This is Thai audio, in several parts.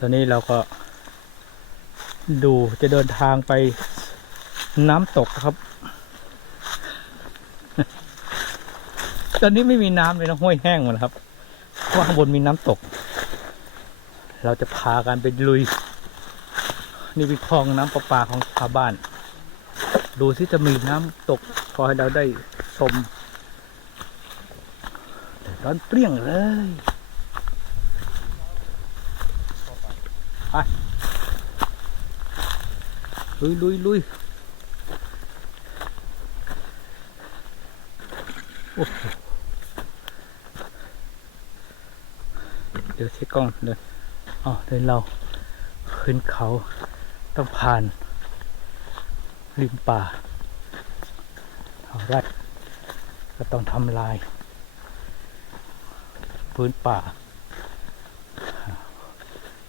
ตอนนี้เราก็ดูจะเดินทางไปน้ำตกครับ ตอนนี้ไม่มีน้ำเลยนะห้วยแห้งหมดแล้วครับข้างบนมีน้ำตก เราจะพากันไปลุย นี่เป็นคลองน้ำประปาของชาวบ้าน ดูที่จะมีน้ำตกพอให้เราได้ชมร้อนเปรี้ยงเลย ไปลุยลุยลุยเดี๋ยวเช็คกล้องเดินอ๋อเดินเราขึ้นเขาต้องผ่านริมป่าเอารัดก็ต้องทำลาย พื้นป่า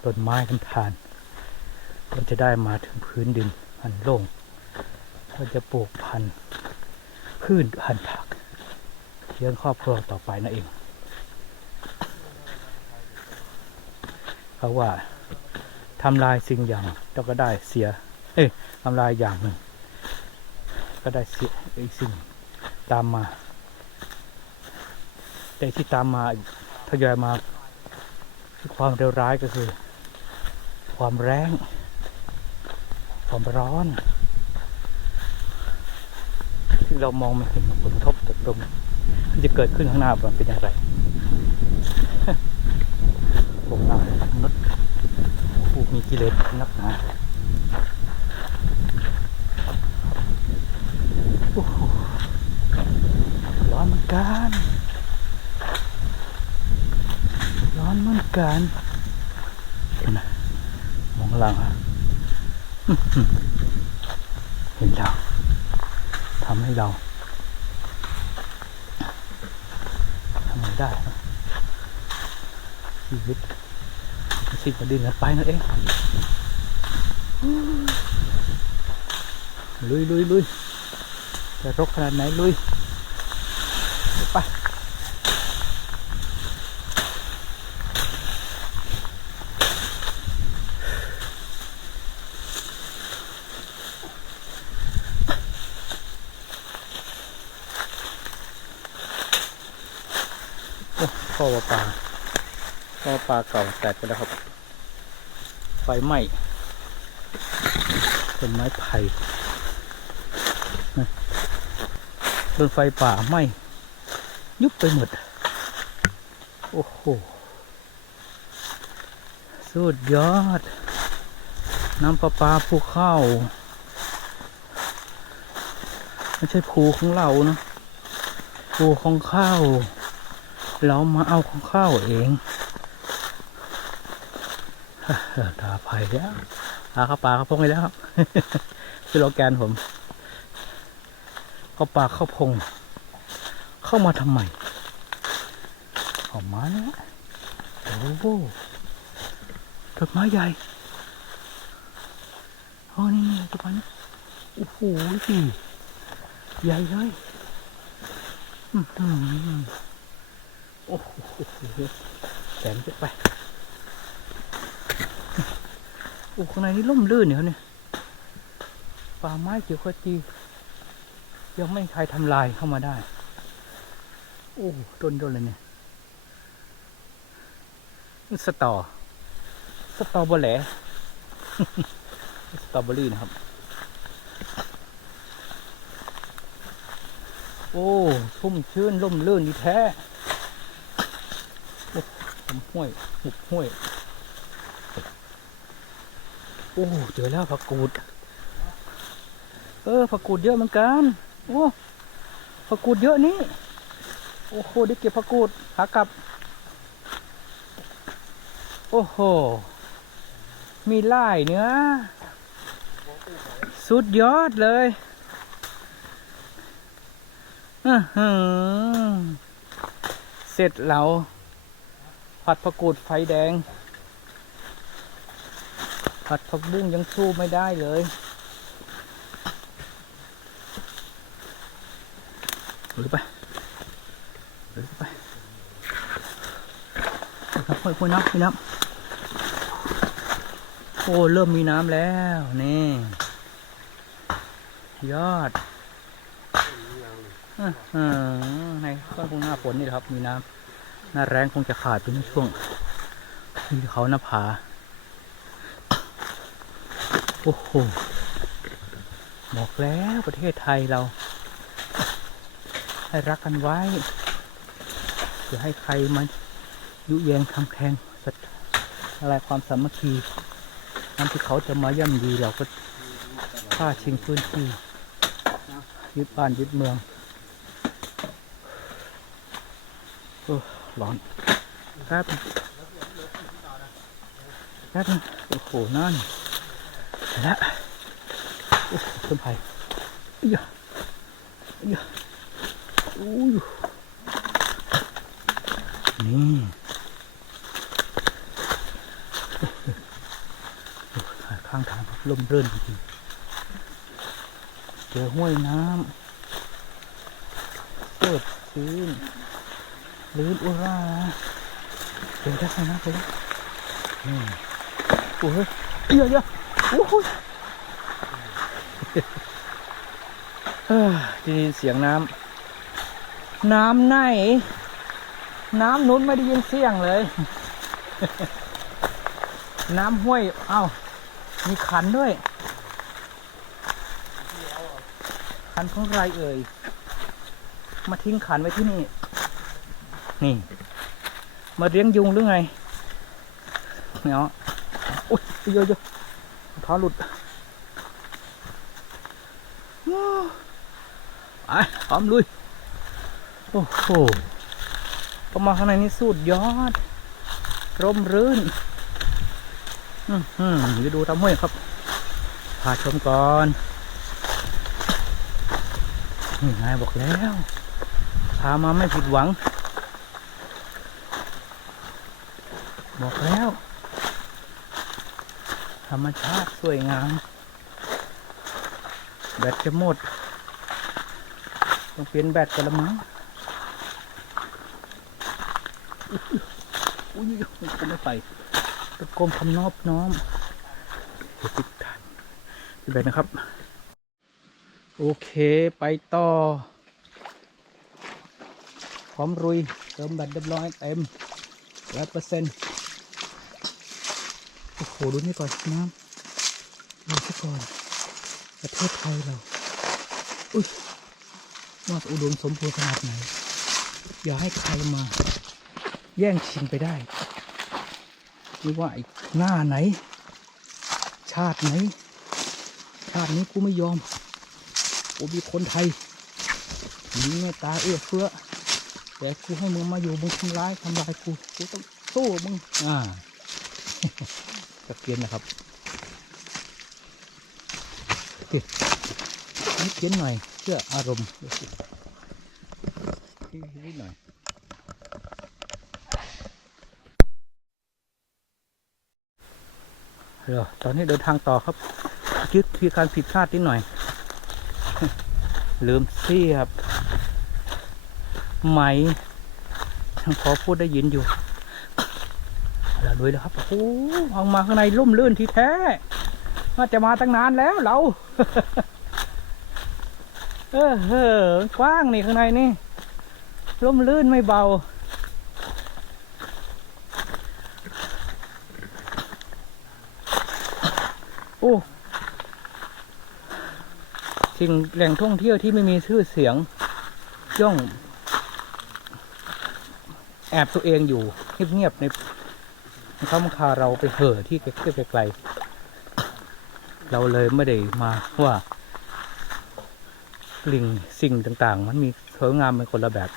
ต้นไม้ทำทานก็จะได้มาถึงพื้นดินอันโล่งก็จะปลูกพันธุ์พืชพันธุ์ผักเลี้ยงครอบครัวต่อไปนั่นเองเขาว่าทำลายสิ่งอย่างเราก็ได้เสีย เอ้ยทำลายอย่างหนึ่ง ก็ได้เสียอีกสิ่งตามมาแต่ที่ตามมาทยอยมาคือความเร็วร้ายก็คือ ความแรง ความร้อน ที่เรามองไม่เห็นผลกระทบจากตรงที่จะเกิดขึ้นข้างหน้ามันเป็นอย่างไรผมเรามนุษย์ผู้มีกิเลสนักหนาร้อนเหมือนกัน ร้อนเหมือนกัน มองหลังอะอื้อหือเห็นเราทำให้เราทำไงได้ชีวิตสิ่งกระดินกันไปนั่นเองลุยลุยลุยจะรกขนาดไหนลุยไป โอ้พ่อว่า ปลาพ่อปลาเก่าแตกไปแล้วครับ ไฟไหม้ต้นไม้ไผ่นะโดนไฟป่าไหม้ยุบไปหมด โอ้โห สุดยอด น้ำประปาภูเข้าไม่ใช่ภูของเรานะภูของข้าว เรามาเอาของข้าวเองตาภัยแล้วปลาเข้าปลาเข้าพงไปแล้วครับสโลแกนผมเข้าปลาเข้าพง เข้ามาทำไมออกมาเนี่ยโอ้โหต้นไม้ใหญ่โอ้นี่นี่ต้นไม้นี่โอ้โหสิใหญ่เลยอื้อหือ โอ้โหแสนจะไป โอ้ข้างในนี่ล่มลื่นเนี่ยเนี่ยป่าไม้เขียวขจียังไม่ใครทำลายเข้ามาได้ โอ้ต้นต้นเลยเนี่ยนี่สตอ สตอเบอร์แหลสตอเบอรี่นะครับ โอ้ ชุ่มชื้นล่มลื่นดีแท้ ลำห้วยหุบห้วย โอ้เจอแล้วผักกูด เออผักกูดเยอะเหมือนกัน โอ้ผักกูดเยอะนี่ โอ้โหได้เก็บผักกูดหากลับ โอ้โห มีไล่เนื้อ สุดยอดเลยอือหือเสร็จแล้ว ผัดผักกูดไฟแดง ผัดผักบุ้งยังสู้ไม่ได้เลย หรือไปหรือไปครับค่อยๆนับค่นับอ้เริ่มมีน้ำแล้ว นี่ ยอดอ่าอ่าในก็คงหน้าฝนนี่ครับ มีน้ำ หน้าแรงคงจะขาดเป็นช่วงที่เขาหน้าผา โอ้โห บอกแล้วประเทศไทยเรา ให้รักกันไว้อย่าให้ใครมายุแยงทำแทงสัตว์อะไรความสามัคคีนั่นที่เขาจะมาย่ำยีเราก็ฆ่าชิงพื้นที่ยึดบ้านยึดเมืองโอ้ ร้อนแป๊บนึงแป๊บนึงโอ้โหนั่นและโอ้โหต้นไผ่อียะอียะอู้ยนี่โอ้โหข้างทางลมเรื่นจริงๆเจอห้วยน้ำเปิดชื้น ลื่นอุราเจอได้ไหมนะเจอแล้วนี่โอ้โหเยอะเยอะโอ้โหเอ้อได้ยินเสียงน้ำน้ำไหน น้ำนุ้นไม่ได้ยินเสียงเลย น้ำห้วย เอ้า มีขันด้วย ขันของใครเอ่ย มาทิ้งขันไว้ที่นี่ นี่ มาเลี้ยงยุงหรือไงเนาะโอ้ยเยอะเยอะท้าหลุดว้าวไปพร้อมลุย โอ้โหเข้ามาข้างในนี่สุดยอด ร่มรื่น อืมอืมเดี๋ยวดูตามห้วยครับพาชมก่อนนี่นายบอกแล้ว พามาไม่ผิดหวัง บอกแล้ว ธรรมชาติสวยงาม แบตจะหมด ต้องเปลี่ยนแบตกันละมั้งอุ้ยอุ้ยยไม่ไปตะโกนคำนอบน้อมเดี๋ยวติดทันพี่แบตนะครับ โอเคไปต่อ พร้อมรุย เติมแบตเรียบร้อยเต็มร้อยเปอร์เซ็นต์ โอ้โหดูนี่ก่อนน้ำดูซะก่อนประเทศไทยเรา อุ้ยว่าอุดมสมบูรณ์ขนาดไหน อย่าให้ใครมา แย่งชิงไปได้ไม่ว่าอีกหน้าไหน ชาติไหน ชาตินี้กูไม่ยอมกูมีคนไทยมีเมตตาเอื้อเฟื้อแต่กูให้มึงมาอยู่มึงทำร้ายทำลายกูกูต้องสู้มึงอ่า ตะเกียนนะครับเฮ้ยนิดเกียนหน่อยเพื่ออารมณ์นิดหน่อยเดี๋ยวตอนนี้เดินทางต่อครับยึดทีการผิดพลาดนิดหน่อย ลืมเสียบไหมยังพอพูดได้ยินอยู่ เราด้วยแล้วครับ โอ้โหเอามาข้างในร่มรื่นที่แท้น่าจะมาตั้งนานแล้วเรา เออเออกว้างนี่ข้างในนี่ร่มรื่นไม่เบา โอ้สิ่งแหล่งท่องเที่ยวที่ไม่มีชื่อเสียงย่อง แอบตัวเองอยู่เงียบๆใน เขามาคาเราไปเห่อที่ไกลๆเราเลยไม่ได้มาว่าลิงสิ่งต่างๆ มันมีสวยงามเป็นคนละแบบ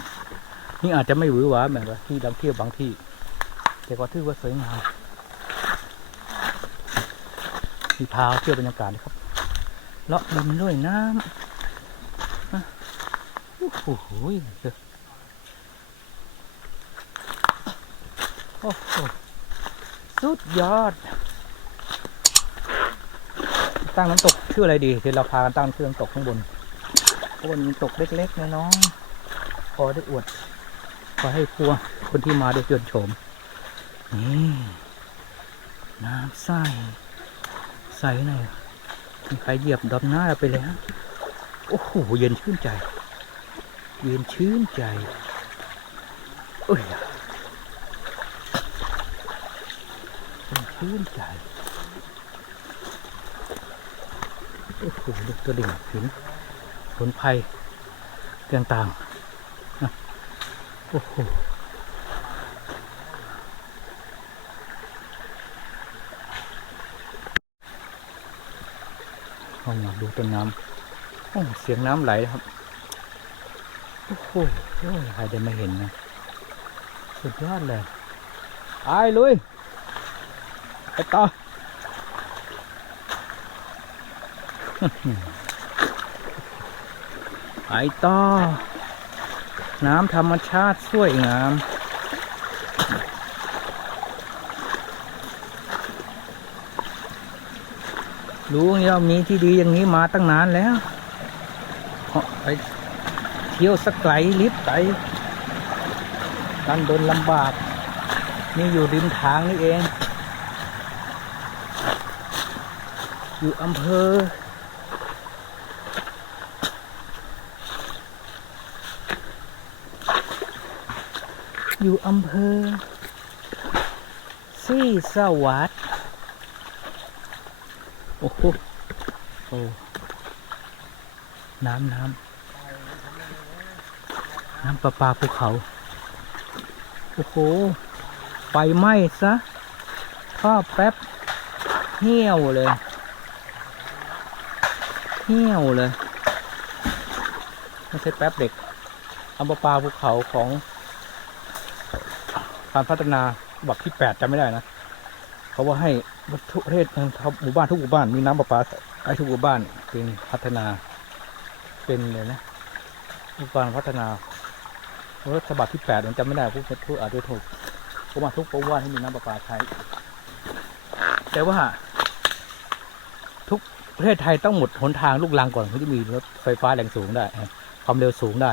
นี่อาจจะไม่หวือหวาแบบที่เราเที่ยวบางที่ แต่ก็ถือว่าสวยงามมีพาเที่ยวบรรยากาศเลยครับเลาะดินด้วยน้ำโอ้โหโอ้โห สุดยอด ตั้งน้ำตกชื่ออะไรดีเดี๋ยวเราพากันตั้งชื่อน้ำตกข้างบนข้างบนน้ำตกเล็กๆน้อยๆพอได้อวดพอให้พวคนที่มาได้เชิญชม นี่น้ำใสใสหน่อยมีใครเหยียบดำหน้าเราไปแล้วโอ้โหเย็นชื่นใจ เย็นชื่นใจโอ้ยเย็น ชื่นใจโอ้โหลูกตัวดิ่งหินผลภัยต่างๆนะโอ้โหเข้ามาดูต้นน้ำโอ้เสียงน้ำไหลครับ โอ้โหใครจะไม่เห็นนะ สุดยอดเลย ไปลุย ไปต่อไปต่อ น้ำธรรมชาติสวยงามรู้ว่าเรามีที่ดีอย่างนี้มาตั้งนานแล้วเพราไปเที่ยวสักไกลลิฟต์ไปกันดนลำบาก นี่อยู่ริมทางนี่เอง อยู่อำเภอ อยู่อำเภอซี่สวัสดโอ้โหโอ้น้ำน้ำน้ำประปาภูเขา โอ้โหไฟไหม้ซะท่อแป๊บเหี่ยวเลย เหี่ยวเลย ไม่ใช่แป๊บเด็กน้ำปปาภูเขาของการพัฒนาบักที่แปดจำไม่ได้นะเขาว่าให้ทุกประเทศทั้งหมู่บ้านทุกหมู่บ้านมีน้ำประปาให้ทุกหมู่บ้านเป็นพัฒนาเป็นเลยนะองค์การพัฒนารัฐบาลที่แปดผมจำไม่ได้พูดพูดอาจจะถูกผมว่าทุกหมู่บ้านให้มีน้ำประปาใช้ แต่ว่า ประเทศไทยต้องหมดหนทางลูกลังก่อนถึงจะมีรถไฟฟ้าแรงสูงได้ความเร็วสูงได้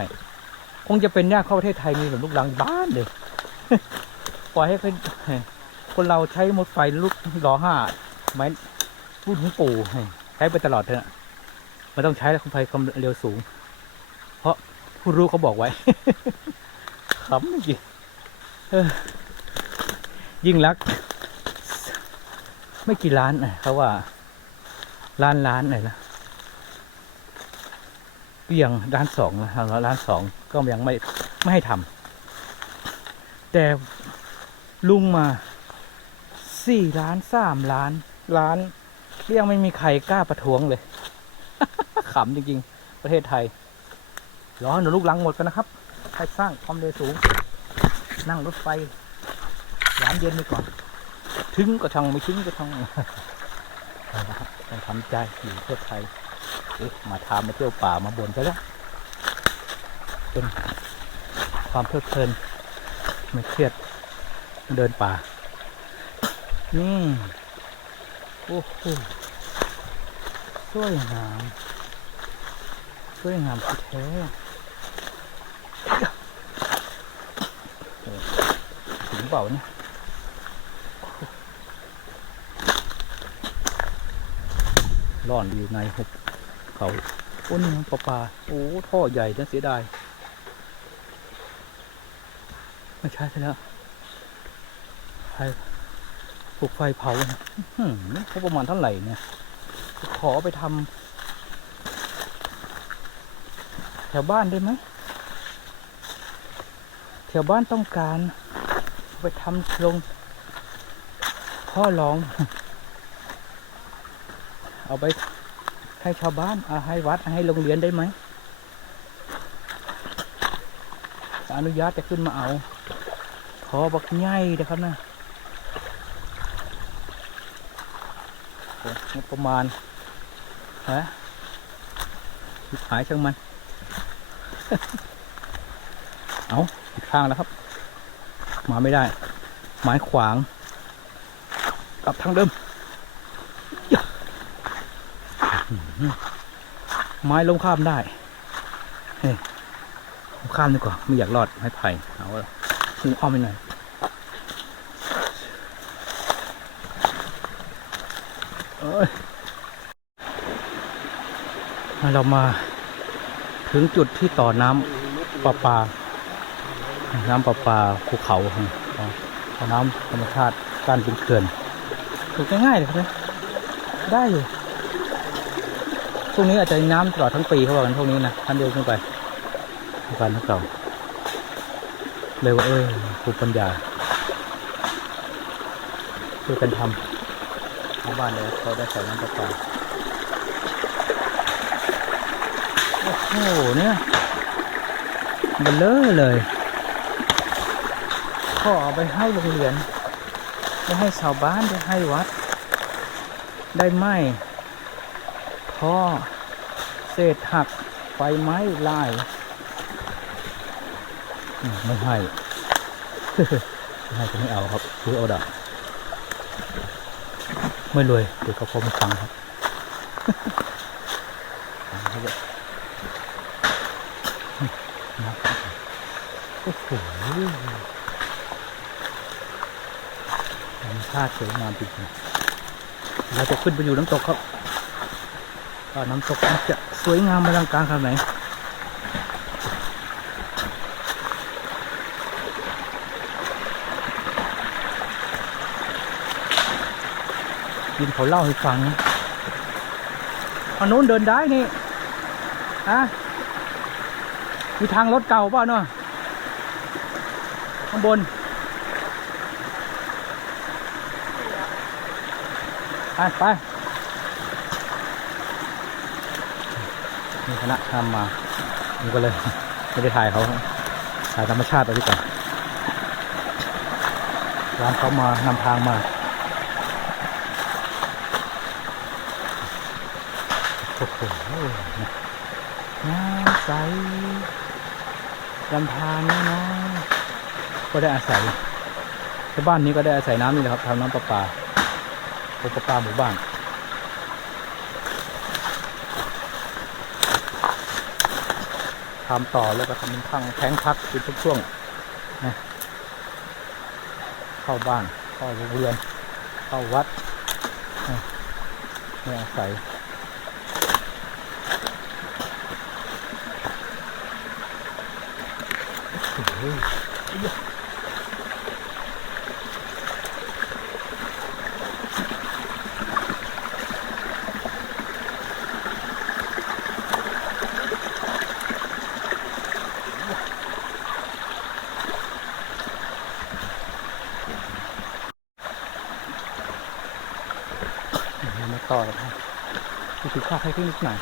คงจะเป็นยากเข้าประเทศไทยมีเหมือนลูกลังบ้านเลยปล่อยให้เป็นคนเราใช้มดไฟลูกล้อห้าไม้รุ่นของปู่ใช้ไปตลอดเถอะมันต้องใช้ความไฟความเร็วสูง เพราะผู้รู้เขาบอกไว้ขำจริงยิ่งรัก ไม่กี่ล้านนะเขาว่า ล้านล้านไหนละเปียงล้านสองนะล้านสองก็ยังไม่ไม่ให้ทำแต่ลุงมาสี่ล้านสามล้านล้านเรียงไม่มีใครกล้าประท้วงเลยขำจริงๆ ประเทศไทยรอหนูลูกหลังหมดกันนะครับใครสร้างความเร็วสูง นั่งรถไฟหวานเย็นไปก่อน ถึงก็ช่างไม่ถึงก็ช่างเอาละครับ ต้องทำใจอยู่ประเทศไทยเอ๊ะมาทามมาเที่ยวป่ามาบ่นซะแล้วเป็นความเพลิดเพลินไม่เครียดเดินป่า นี่ โอ้โหสวยงามสวยงามแท้ถึงเปล่าเนี่ย ร่อนอยู่ในหุบเขาโอ้นี่มันปลาปลาโอ้ท่อใหญ่นะเสียดายไม่ใช่ซะแล้วไฟปลูกไฟเผาเนี่ยเขาประมาณเท่าไหร่เนี่ย ขอไปทำแถวบ้านได้ไหมแถวบ้านต้องการ ไปทำลงพ่อร้อง เอาไปให้ชาวบ้านเอาให้วัดให้โรงเรียนได้ไหมอนุญาตจะขึ้นมาเอาขอบักใหญ่นะครับนะงบประมาณฮะหายช่างมัน เอาผิดข้างแล้วครับ มาไม่ได้ ไม้ขวาง กลับทางเดิมยะอื้อหือ ไม้ลงข้ามได้เฮ้ยข้ามดีกว่าไม่อยากรอดไม้ไผ่เอาละถึงอ้อมไปหน่อยเอ้ยเรามาถึงจุดที่ต่อน้ำประปา น้ำประปาภูเขาน้ำธรรมชาติการเป็นเขื่อนถูกง่ายๆเลยครับได้อยู่ วกนี้อาจจะน้ำตลอดทั้งปีเขาบอกกันพวกนี้นะท่านเดียวขึ้นไปการทั้งเก่าเลยว่าเออภูมิปัญญาช่วยกันทำชาวบ้านเลยเขาได้ใส่น้ำประปาโอ้โหเนี่ยเบลเลอร์เลยขอไปให้โรงเรียนได้ให้ชาวบ้านได้ให้วัด ได้ไหม ท่อเศษหักไฟไหม้ลายไม่ให้ไม่ให้ก็ไม่เอาครับซื้อเอาดอกไม่รวยเดี๋ยวก็พอไม่ฟังครับโอ้โหธรรมชาติสวยงามจริงๆเราจะขึ้นไปอยู่น้ำตกครับ ว่าน้ำตกจะสวยงามมาลังการขนาดไหนยินเขาเล่าให้ฟังนะอันนู้นเดินได้นี่อะมีทางรถเก่าเปล่าเนาะข้างบนไปไป มีคณะทำมาผมก็เลยไม่ได้ถ่ายเขาถ่ายธรรมชาติไปดีกว่าร้านเขามานำทางมาโอ้โหน้ำใสลำธารน้อยก็ได้อาศัยชาวบ้านนี้ก็ได้อาศัยน้ำนี่แหละครับทำน้ำประปาประปาหมู่บ้าน ทำต่อแล้วก็ทำเป็นข้างแทงพักเป็นช่วงๆนะเข้าบ้านเข้าโรงเรียนเข้าวัดนะไม่อาศัยโอ้ยหมาต่อเลยครับดูสิข้าว ให้ขึ้นนิดหน่อย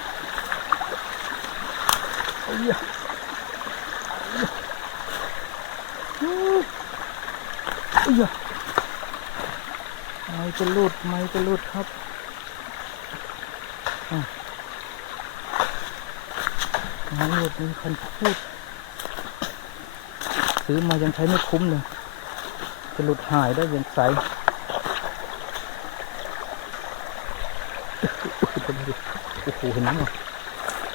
เอ้ยเอ้ยเอ้ยไม่จะหลุดไม่จะหลุดครับอะไม่หลุดมีคนพูด ซื้อมายังใช้ไม่คุ้มเลยจะหลุดหายได้ยังไงโอ้โหเห็นน้ำเหรอ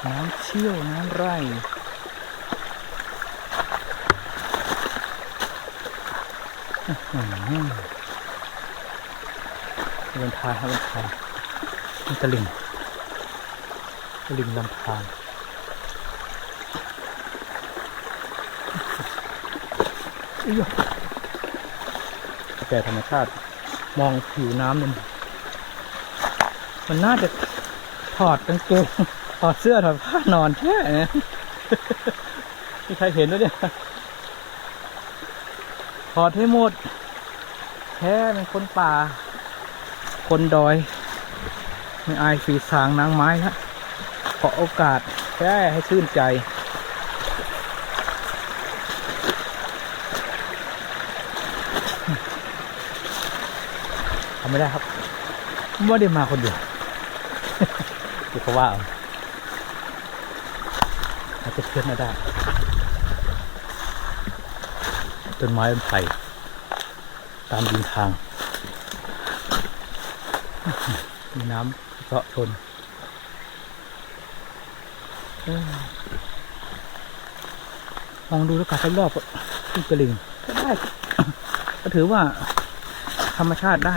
น้ำเชี่ยวน้ำไร่อื้อหือลำธารครับลำธารนี่ตะลิงตะลิงลำธารอุ้ยแต่ธรรมชาติมองผิวน้ำเนี่ยมันน่าจะ ถอดกางเกงถอดเสื้อถอดผ้านอนแช่เนี่ยมีใครเห็นด้วยเนี่ยถอดให้หมดแท้เป็นคนป่า คนดอย ไม่อายฝีสางนางไม้ละขอโอกาสแค่ให้ชื่นใจทำไม่ได้ครับไม่ได้มาคนเดียว ที่เขาว่าเอาจจะเพื่อนไม่ได้ ต้นไม้มันไผ่ตามดินทาง มีน้ำเกาะชนเอ้ยมองดูแล้วกัดรอบๆขึ้นกระลิงก็ได้ ก็ถือว่าธรรมชาติได้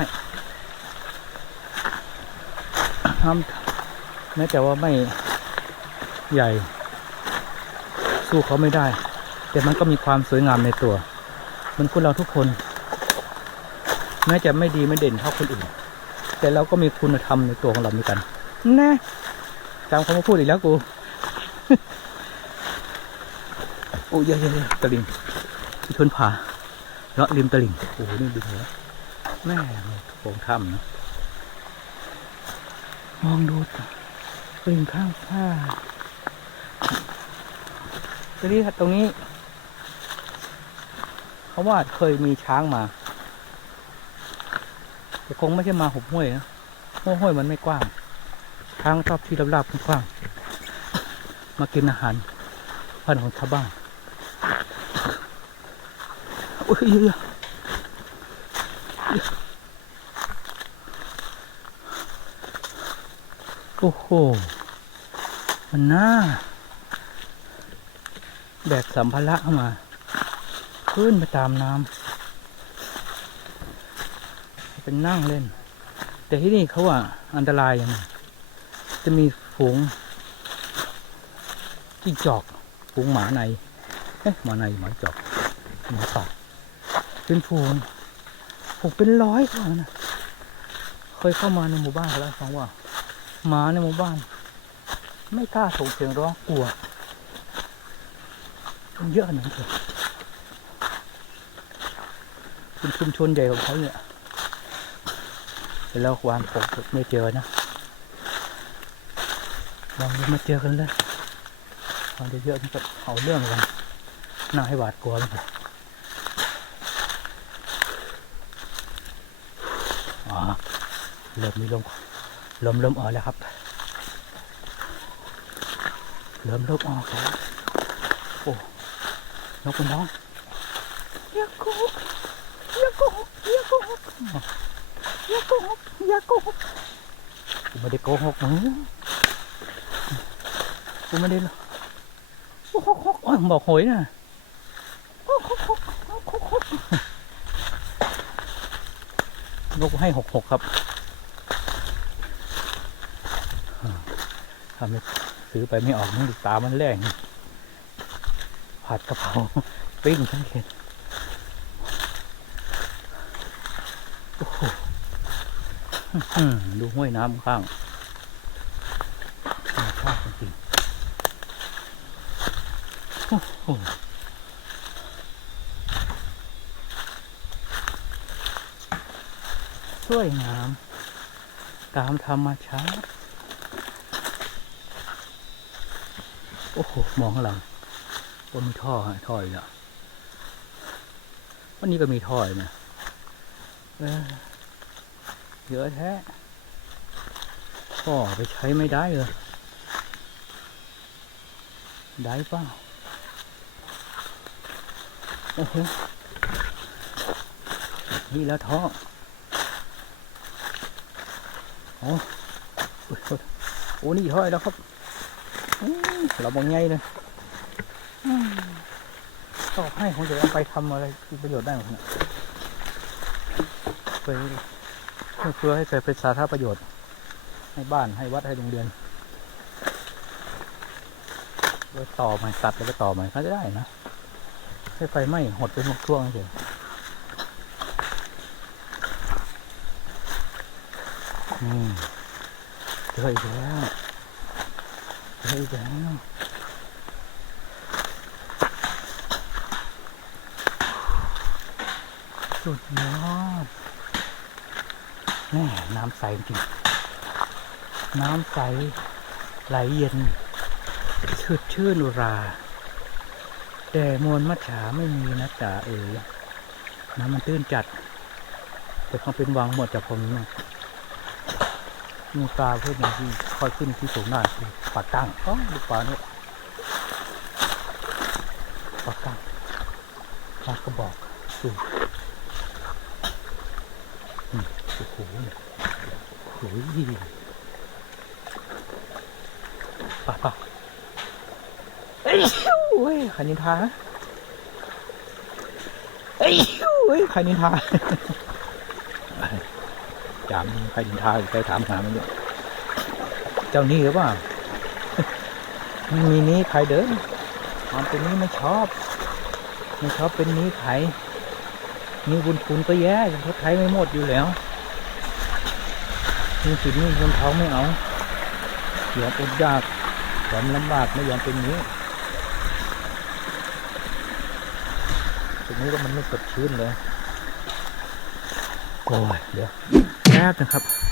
ทำ แม้แต่ว่าไม่ใหญ่ สู้เขาไม่ได้ แต่มันก็มีความสวยงามในตัว มันคนเราทุกคน แม้จะไม่ดีไม่เด่นเท่าคนอื่น แต่เราก็มีคุณธรรมในตัวของเราเหมือนกันน่จำคำพูดอีกแล้วกูโอ้ยเยอะๆตะลิงที่ชนผาเลาะริมตะลิงโอ้โหนี่ดูเถอแม่โป่งถ้ำนะมองดู ตลิงข้างฟ้าทีนี้ตรงนี้ เขาว่าเคยมีช้างมา แต่คงไม่ใช่มาหุบห้วยนะเพราะห้วยมันไม่กว้าง ช้างชอบที่ราบๆกว้างๆมากินอาหารพันของชาวบ้านโอ้ยเยอะโอ้โห มันน่าแบกสัมภาระเข้ามา ขึ้นไปตามน้ำเป็นนั่งเล่น แต่ที่นี่เขาว่าอันตรายอย่างหนึงจะมีฝูงจิ้งจอกฝูงหมาในเอ๊ะหมาในหมาจอกหมาป่าเป็นฝูงฝูงเป็นร้อยเขาว่านะเคยเข้ามาในหมู่บ้านแล้วฟังว่าหมาในหมู่บ้าน ไม่กล้าส่งเสียงร้องกลัวมันเยอะขนาดนั้เป็นชุมชนใหญ่ของเขาเนี่ยแล้ววานผมไม่เจอนะลองมาเจอกันเลยตอนเยอะๆมันก็เอาเรื่องกันน่าให้หวาดกลัวเลยอ๋อเริ่มมีลมลมเริ่มออกแล้วครับ เริ่มเริ่มออกแล้วโอ้นกมันร้องอย่าโกหกอย่าโกหกอย่าโกหกอย่าโกหกอย่าโกหกกูไม่ได้โกหกมึงกูไม่ได้โอ้โหโอ้ยบอกหวยนะโอ้โหโอ้โหโอ้โหนกให้หกหกครับทำให้ ซื้อไปไม่ออกมันตามันแรงผัดกะเพราปิ้งทั้งเข็ดโอ้โหดูห้วยน้ำข้างชาติจริงโอ้โหสวยงาม ตามธรรมชาติ โอ้โห มองข้างหลังว่ามีท่อฮะท่ออีกแล้ววันนี้ก็มีท่ออีกนะเออเยอะแท้ท่อไปใช้ไม่ได้เลยได้เปล่าโอ้โหนี่แล้วท่อโอ้โอ้ยโอ้นี่ท่ออีกแล้วครับ เราบางไงเลยอืมก็ให้ผมจะเอาไปทำอะไรประโยชน์ได้หมดนะไปเพื่อให้เกิดเป็นสาธารณประโยชน์ ให้บ้านให้วัดให้โรงเรียนไว้ต่อใหม่ตัดแล้วไปต่อใหม่ก็จะได้นะให้ไฟไหม้หดเป็นช่วงเฉยอืมเจออีกแล้ว เฮ้ยแล้วสุดยอดแม่น้ำใสจริง น้ำใสไหลเย็นชืดชื่นอุรา แต่มวลมัจฉาไม่มีนะจ๋าเอ๋ยน้ำมันตื้นจัด แต่ความเป็นวังหมดจากผมมากมีปลาเพื่อนงที่ คอยขึ้นที่สูงหน้าคือปลาตั้งอ๋อลูกปลาเนี่ยปลาตั้งปลากระบอกสูงโอ้โหโอ้ยปลาปลาเอ้ยโอ้ยขันนินทาเอ้ยโอ้ยขันนินทาจามใครนินทาใครถามหามันเนี่ย จ้านี่หรือเปล่าไม่มีนี้ใครเด้อมันเป็นนี้ไม่ชอบไม่ชอบเป็นนี้ใครหนี้บุญคุณก็แย่ทดไทยไม่หมดอยู่แล้วนี่สินี่คนท้องไม่เอายอมอดยากยอมลำบากไม่ยอมเป็นนี้ตรงนี้ก็มันไม่สดชื่นเลยโอ้ยเดี๋ยวแป๊บนะครับ